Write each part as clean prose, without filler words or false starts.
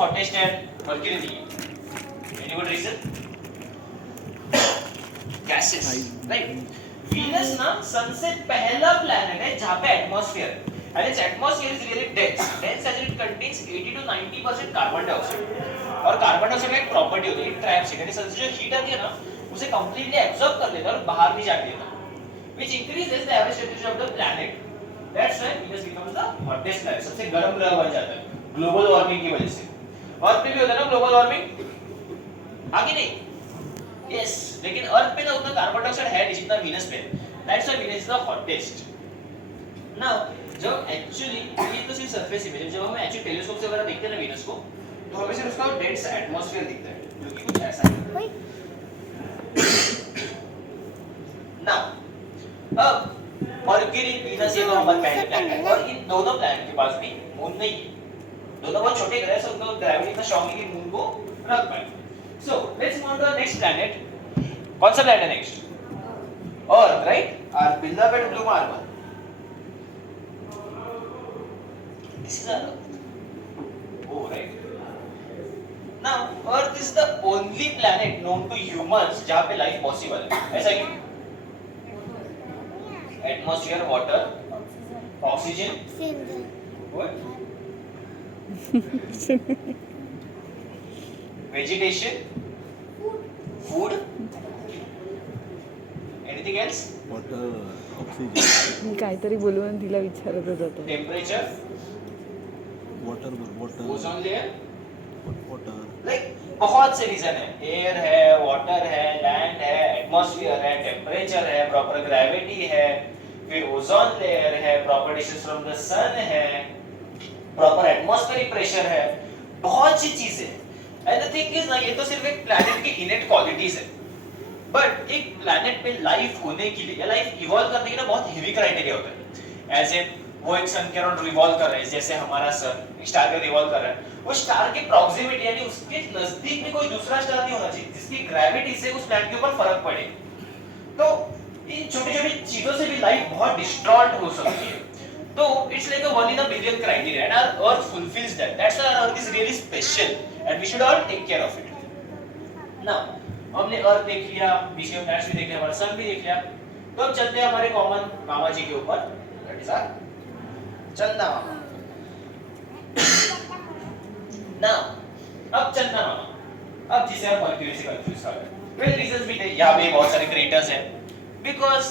Hottest है, Mercury नहीं है। Any good reason? Gases, right? Venus ना सन से पहला प्लैनेट है जहां पे atmosphere, and its atmosphere is really dense as it contains 80 to 90% carbon dioxide. और कार्बन डाइऑक्साइड एक प्रॉपर्टी होती है, ट्रैप्स, यानी सन से जो हीट आती है ना उसे कंप्लीटली एब्जॉर्ब कर लेता है और बाहर नहीं जाने देता, which increases the average temperature of the planet. That's why Venus becomes the hottest planet, सबसे गर्म ग्रह बन जाता है ग्लोबल वार्मिंग की वजह से। अर्थ पे भी होता है ना ग्लोबल वार्मिंग, आगे नहीं? यस, लेकिन अर्थ पे ना उतना कार्बन डाइऑक्साइड है नहीं जितना वीनस पे। That's why Venus is the hottest. Now जब एक्चुअली ये तो सिर्फ सरफेस इमेज है, जब हम एक्चुअली टेलीस्कोप से वगैरह देखते हैं ना वीनस को तो हमें सिर्फ उसका डेंस एटमॉस्फेयर दिखता है जो कि कुछ ऐसा है। ना अब मर्क्यूरी, वीनस ये तो हमारे पहले प्लैनेट है और इन दोनों प्लैनेट के पास भी मून नहीं है। दोनों बहुत छोटे ग्रह हैं, उनका ग्रेविटी इतना स्ट्रांग है कि मून को रख पाए। So let's move on to the next planet. कौन सा प्लैनेट है next? Earth, right? Our beloved blue marble. This is Earth. Oh, right. Now, Earth is the only planet known to humans जहाँ पे life possible है। ऐसा क्यों? Atmosphere, water, oxygen. What? Vegetation. Food. Anything else? Water, oxygen. मी काहीतरी बोलून तिला विचारत होतो. Temperature. Water, Ozone layer. water. Like बहुत से रीजन है, एयर है, वाटर है, लैंड है, एटमॉस्फेयर है, टेम्परेचर है, प्रॉपर ग्रेविटी है, फिर ओजोन लेयर है, प्रॉपर डिस्टेंस फ्रॉम द सन है, प्रॉपर एटमॉस्फेरिक प्रेशर है, बहुत सी चीजें। एंड द थिंग इज ना ये तो सिर्फ एक प्लैनेट की इनेट क्वालिटीज है, बट एक प्लैनेट पे लाइफ होने के लिए या लाइफ इवॉल्व करने के लिए बहुत हेवी क्राइटेरिया होता है। एज इन वो एक सन के अराउंड रिवॉल्व कर रहे हैं, जैसे हमारा सन स्टार के रिवॉल्व कर रहा है, वो स्टार के प्रॉक्सिमिटी यानी उसके नजदीक में कोई दूसरा स्टार नहीं होना चाहिए जिसकी ग्रेविटी से उस प्लैनेट के ऊपर फर्क पड़े। तो इन छोटी-छोटी चीजों से भी लाइफ बहुत डिस्ट्रॉयड हो सकती है। तो it's like a 1 in a billion criteria and our earth fulfills that. That's why our earth is really special and we should all take care of it. Now हमने अर्थ देख लिया, बीच में प्लैनेट्स भी देख लिया, हमारा सन भी देख लिया। तो अब चलते हैं हमारे कॉमन मामा जी के ऊपर, दैट इज आवर चंदा मामा। नाउ अब चंदा मामा, अब जिसे हम मर्क्यूरी से कंफ्यूज कर रहे हैं, वेल रीजंस भी थे, यहाँ पे बहुत सारे क्रेटर्स हैं बिकॉज़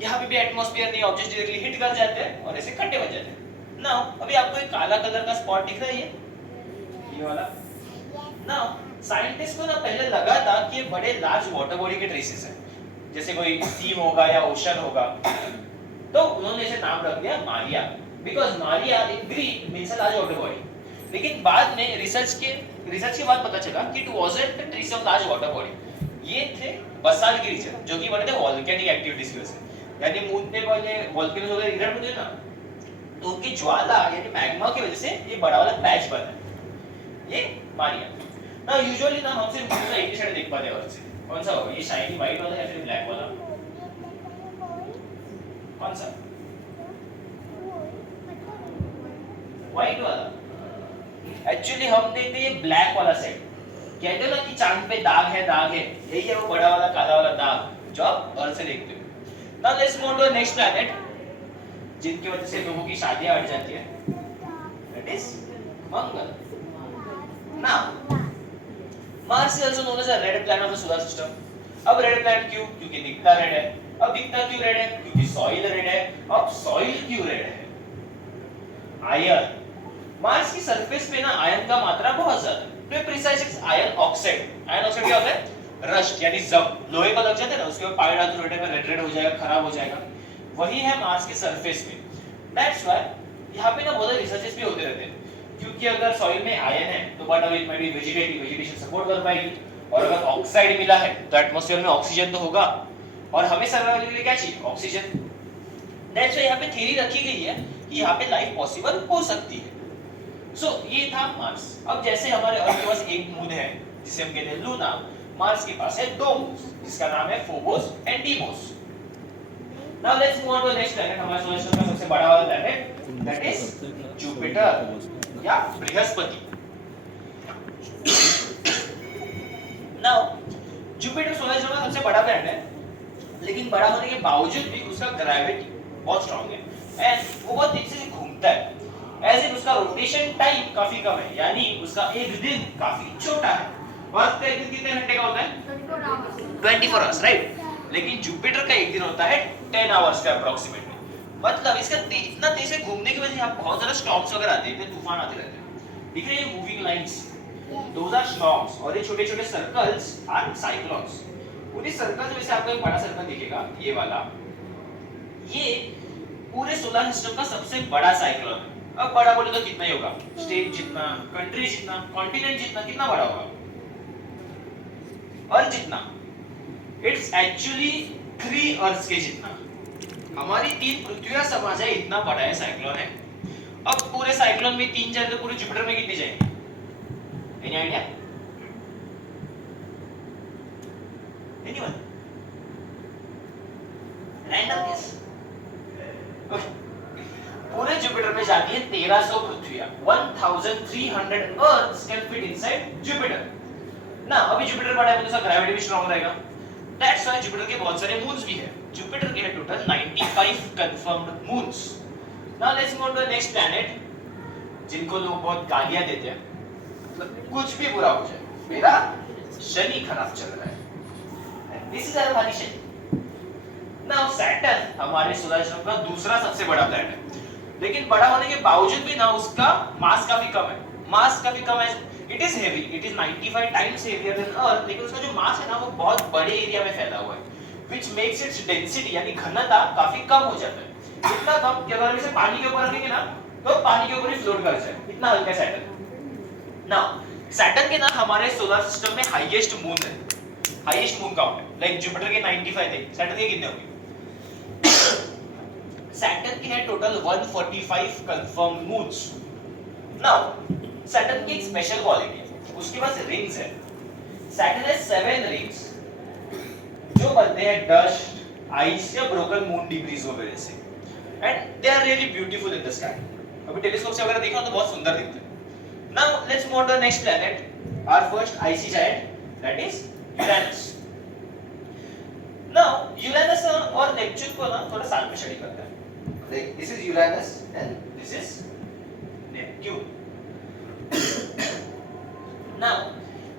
यहाँ पे भी एटमॉस्फेयर नहीं, ऑब्जेक्ट डायरेक्टली हिट कर जाते हैं और ऐसे खड्डे बन जाते हैं। नाउ अभी आपको एक काला कलर का स्पॉट दिख रहा है, ये वाला। नाउ साइंटिस्ट को ना पहले लगा था कि ये बड़े लार्ज वाटर बॉडी के ट्रेसेस हैं, जैसे कोई सी होगा या ओशन होगा, तो उन्होंने इसे नाम रख दिया Maria, because Maria in Greek means a large water body. लेकिन बाद में रिसर्च के बाद पता चला कि it wasn't the trace of large water body, ये थे बसाल्ट के रीजन जो कि बने थे वोल्केनिक एक्टिविटीज की वजह से। यानी मून पे वाले वोल्केनोस वगैरह इरप्ट होते हैं ना, तो उनकी ज्वाला यानी मैग्मा की वजह से ये बड़ा वाला पैच बना है, ये मारिया। ना यूजुअली ना हम सिर्फ दूसरा एक ही साइड देख पाते हैं अर्थ से, कौन सा होगा, ये शाइनी व्हाइट वाला या फिर ब्लैक वाला, कौन सा? व्हाइट वाला। एक्चुअली हम देखते हैं ये ब्लैक वाला साइड, कहते हो ना कि चांद पे दाग है, यही है वो बड़ा वाला काला वाला दाग जो आप अर्थ से देखते हो। Now let's move to the next planet जिनकी वजह से लोगों की शादियां अट जाती है, that is Mangal. Now Mars is also known as a red planet of the solar system. अब रेड प्लैनेट क्यों? क्योंकि दिखता रेड है। अब दिखता क्यों रेड है? क्योंकि सॉइल रेड है। अब सॉइल क्यों रेड है? आयरन। मार्स की सरफेस पे ना आयरन का मात्रा बहुत ज्यादा है, तो precise is iron oxide. Iron oxide क्या होता है? रस्ट यानी जब लोहे का लग जाता है ना, उसके ऊपर पानी डालते हैं, रेड हो जाएगा, खराब हो जाएगा, वही है मार्स के सरफेस पे। दैट्स व्हाई यहाँ पे ना बहुत रिसर्चेस भी होते रहते हैं, क्योंकि अगर सॉइल में आयरन है तो but it might be vegetation support कर पाएगी, और अगर ऑक्साइड मिला है तो एटमॉस्फेयर में ऑक्सीजन तो होगा, और हमें सर्वाइवल के लिए क्या चाहिए? ऑक्सीजन। दैट्स व्हाई यहाँ पे थ्योरी रखी गई है कि यहाँ पे लाइफ पॉसिबल हो सकती है। सो ये था मार्स। अब जैसे हमारे अर्थ के पास एक मून है जिसे हम कहते हैं लूना, मार्स के पास है दो मून्स जिसका नाम है Phobos and Deimos. Now let's move on to the next planet, हमारे सोलर सिस्टम में सबसे बड़ा वाला प्लैनेट, दैट इज जुपिटर या Brihaspati. Now Jupiter solar system का सबसे बड़ा प्लैनेट है, लेकिन बड़ा होने के बावजूद भी उसका ग्रेविटी बहुत स्ट्रांग है एंड वो बहुत तेजी से घूमता है। एज इन उसका रोटेशन टाइम काफी कम है, यानी उसका एक दिन काफी छोटा है। अर्थ का एक दिन कितने घंटे का होता है? 24 आवर्स, राइट। लेकिन जुपिटर का एक दिन होता है 10 आवर्स का अप्रोक्सीमेटली। मतलब इसका इतना तेज से घूमने की वजह से आप बहुत ज्यादा स्टॉर्म्स वगैरह आते हैं, तूफान आते रहते हैं। दिख रहे हैं moving lines, those are storms, और ये छोटे-छोटे सर्कल्स आर साइक्लोन्स। पूरी सर्कल में से आपको एक बड़ा सर्कल दिखेगा, ये वाला। ये पूरे सोलर सिस्टम का सबसे बड़ा साइक्लोन है। अब बड़ा बोले तो कितना ही होगा? स्टेट जितना, कंट्री जितना, कॉन्टिनेंट जितना, कितना बड़ा होगा? अर्थ जितना। इट्स एक्चुअली 3 अर्थ के जितना। हमारी 3 पृथ्वियां समा जाए इतना बड़ा है साइक्लोन है। अब पूरे साइक्लोन में 3 जाए तो पूरे जुपिटर में कितनी जाएंगी? Any idea? Anyone? Random guess. पूरे जुपिटर में जाती है 1300 पृथ्वियां। 1300 earths can fit inside Jupiter. ना अभी जुपिटर बड़ा है तो उसका ग्रेविटी भी स्ट्रांग रहेगा। दैट्स व्हाई जुपिटर के बहुत सारे मून्स भी है। जुपिटर के है total 95 confirmed moons. Now let's move to the next planet, जिनको लोग बहुत गालियां देते हैं, मतलब कुछ भी बुरा हो जाए, मेरा शनि खराब चल रहा है। This is our Shani. Now Saturn हमारे सोलर सिस्टम का दूसरा सबसे बड़ा प्लैनेट है, लेकिन बड़ा होने के बावजूद भी ना उसका मास काफी कम है। मास काफी कम है, it is heavy, it is 95 times heavier than earth, लेकिन उसका जो मास है ना वो बहुत बड़े एरिया में फैला हुआ है, व्हिच मेक्स इट्स डेंसिटी यानी घनता काफी कम हो जाता है। इतना कम कि अगर हम इसे पानी के ऊपर रखेंगे ना तो पानी के ऊपर ही फ्लोट कर जाए, इतना हल्का है सैटर्न। नाउ सैटर्न के ना हमारे सोलर सिस्टम में हाईएस्ट मून है, हाईएस्ट मून काउंट है। लाइक जुपिटर के 95 थे, सैटर्न के कितने होंगे? सैटर्न के है total 145 confirmed moons. Now Saturn की एक स्पेशल क्वालिटी है, उसके पास रिंग्स है। सैटर्न हैज 7 रिंग्स जो बनते हैं डस्ट, आइस या ब्रोकन मून डिब्रीज वगैरह से, and they are really beautiful in the sky. अभी टेलीस्कोप से अगर देखो तो बहुत सुंदर दिखते हैं। Now let's move to the next planet, our first icy giant, that is Uranus. Now Uranus और नेपच्यून को ना थोड़ा साथ में स्टडी करते हैं। Like this is Uranus and this is Neptune. Now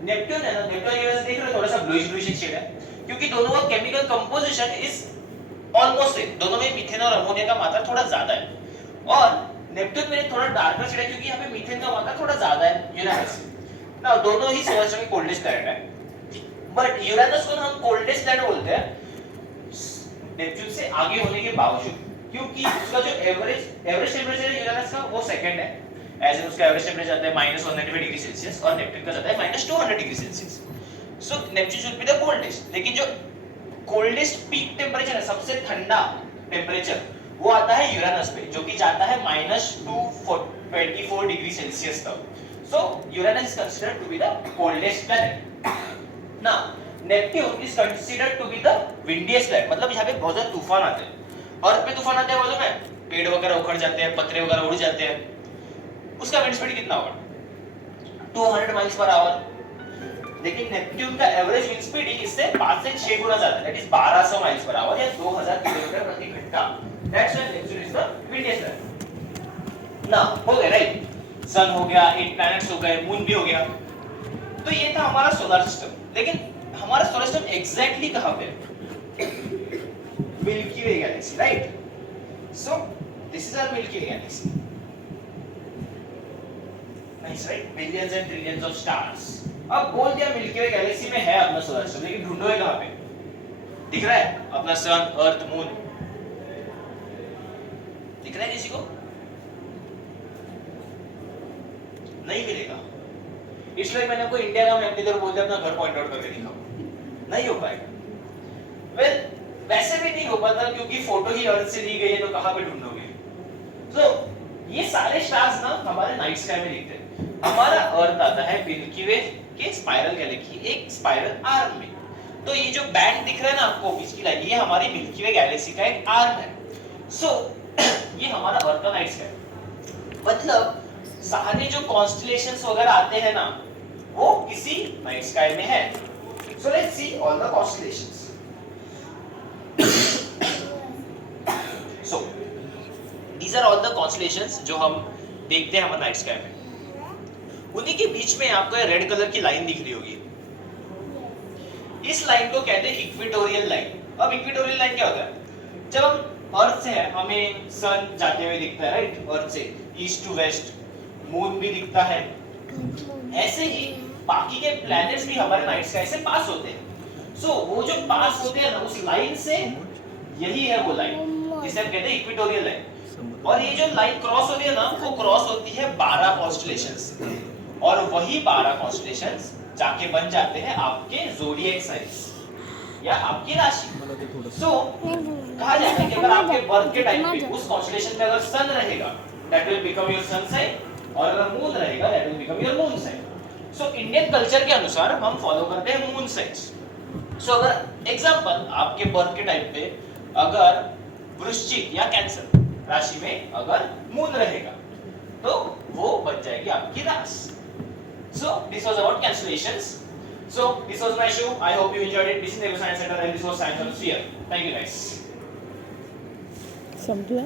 Neptune है ना, Neptune Uranus देख रहे हो थोड़ा सा bluish शेड है, क्योंकि दोनों का chemical composition is almost same. दोनों में मीथेन और अमोनिया का मात्रा थोड़ा ज्यादा है, और नेपट्यून में थोड़ा डार्कर शेड है क्योंकि यहाँ पे मीथेन का मात्रा थोड़ा ज्यादा है यूरेनस से। नाउ दोनों ही सोलर सिस्टम के कोल्डेस्ट प्लैनेट है, बट यूरेनस को हम कोल्डेस्ट प्लैनेट बोलते हैं नेपच्यून से आगे होने के बावजूद, क्योंकि उसका जो एवरेज टेंपरेचर है यूरेनस का वो सेकंड है। एज इन उसका एवरेज टेंपरेचर जाता है -195 डिग्री सेल्सियस और नेपच्यून का जाता है -200 degree Celsius. So Neptune should be the coldest, लेकिन जो कोल्डेस्ट पीक टेंपरेचर है, सबसे ठंडा टेंपरेचर, वो आता है यूरेनस पे, जो कि जाता है -224 डिग्री सेल्सियस तक। So Uranus is considered to be the coldest planet. Now Neptune is considered to be the windiest planet, मतलब यहाँ पे बहुत ज्यादा तूफान आते हैं। अर्थ पे तूफान आते हैं मालूम है, पेड़ वगैरह उखड़ जाते हैं, पत्ते वगैरह उड़ जाते हैं। उसका विंड स्पीड कितना होगा? 200 माइल्स पर आवर। लेकिन नेपट्यून का एवरेज विंड स्पीड इससे 5 से 6 गुना ज्यादा है, that is 1200 miles per hour या 2000 किलोमीटर प्रति घंटा। That's why Neptune is the windiest planet. ना हो गया राइट, सन हो गया, 8 प्लैनेट्स हो गए, मून भी हो गया। तो ये था हमारा सोलर सिस्टम, लेकिन हमारा सोलर सिस्टम एग्जैक्टली कहां पे है? Milky Way galaxy, right? So this is our Milky Way galaxy. Nice, right? Billions and trillions of stars. अब बोल दिया मिल्की वे गैलेक्सी में है अपना सोलर सिस्टम, लेकिन ढूंढोगे कहाँ पे? दिख रहा है अपना सन, अर्थ, मून? दिख रहा है किसी को? नहीं मिलेगा। इसलिए मैंने आपको इंडिया का मैप देकर बोल दिया अपना घर पॉइंट आउट करके दिखाओ, नहीं हो पाएगा। वेल वैसे भी नहीं हो पाता क्योंकि फोटो ही अर्थ से ली गई है, तो कहां पे ढूंढोगे? तो ये सारे स्टार्स ना हमारे नाइट स्काई में दिखते हैं। हमारा अर्थ आता है मिल्की वे के स्पाइरल गैलेक्सी, एक स्पाइरल आर्म में। तो ये जो बैंड दिख रहा है ना आपको बीच की लाइन, ये हमारी मिल्की वे गैलेक्सी का एक आर्म है। सो ये हमारा अर्थ का नाइट स्काई। मतलब सारे जो कॉन्स्टलेशंस वगैरह आते हैं ना, वो किसी नाइट स्काई में है. So let's see all the constellations. So these are all the constellations जो हम देखते हैं हमारे नाइट स्काई में. उन्हीं के बीच में आपको रेड कलर की लाइन दिख रही होगी. इस लाइन को कहते हैं इक्वेटोरियल लाइन. अब इक्वेटोरियल लाइन क्या होता है? जब हम अर्थ से है हमें सन जाते हुए दिखता है, राइट? अर्थ से ईस्ट टू वेस्ट, मून भी दिखता है. ऐसे ही बाकी के प्लैनेट्स भी हमारे नाइट स्काई से पास होते हैं. सो वो जो पास होते हैं ना उस लाइन से, यही है वो लाइन जिसे हम कहते हैं इक्वेटोरियल लाइन. और ये जो लाइन क्रॉस होती है ना वो क्रॉस होती है 12 कॉन्स्टेलेशंस. और वही 12 कॉन्स्टेलेशंस जाके बन जाते हैं आपके ज़ोडिएक साइंस या आपकी राशि. सो कहा जाता है कि अगर आपके बर्थ के टाइम पे उस कॉन्स्टेलेशन में अगर सन रहेगा that will become your sun sign, और अगर मून रहेगा that will become your moon sign. So Indian culture के अनुसार हम फॉलो करते हैं मून साइंस. सो अगर एग्जांपल आपके बर्थ के टाइम पे अगर वृश्चिक या कैंसर राशि में अगर मून रहेगा तो वो बन जाएगी आपकी राशि. So this was about cancellations. So this was my show. I hope you enjoyed it. This is Nehru Science Center and this was Science on Sphere. Thank you guys. संपला